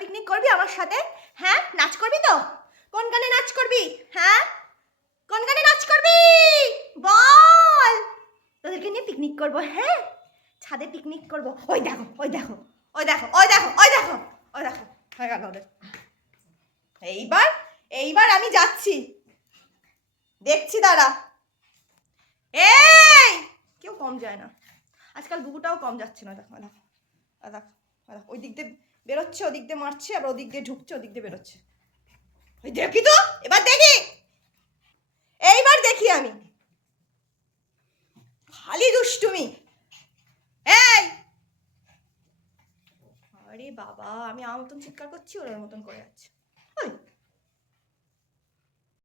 Picnic করবি, আমার সাথে? হ্যাঁ? নাচ করবি তো? কোন গানে নাচ করবি? হ্যাঁ? কোন গানে নাচ করবি? বল! তোদেরকে নিয়ে পিকনিক করব হ্যাঁ? ছাদে পিকনিক করব। ওই দেখো ওই দেখো ওই দেখো ওই দেখো ওই দেখো ওই দেখো, হয়ে গেল ওদের। এইবার এইবার আমি যাচ্ছি। দেখছি দাঁড়া এই! কেউ কম যায় না। আজকাল বুকুটাও কম যাচ্ছে না দেখো দেখো দেখো, ওই দিক দিয়ে বেরোচ্ছে, ওদিক দিয়ে মারছে, আবার ওদিক দিয়ে ঢুকছে, ওদিক দিয়ে বেরোচ্ছে। ওই দেখি তো? এবার দেখি! এইবার দেখি আমি। খালি দুষ্টুমি। এই! আরে বাবা, আমি আমার মতন চিৎকার করছি ওর মতন করে যাচ্ছে।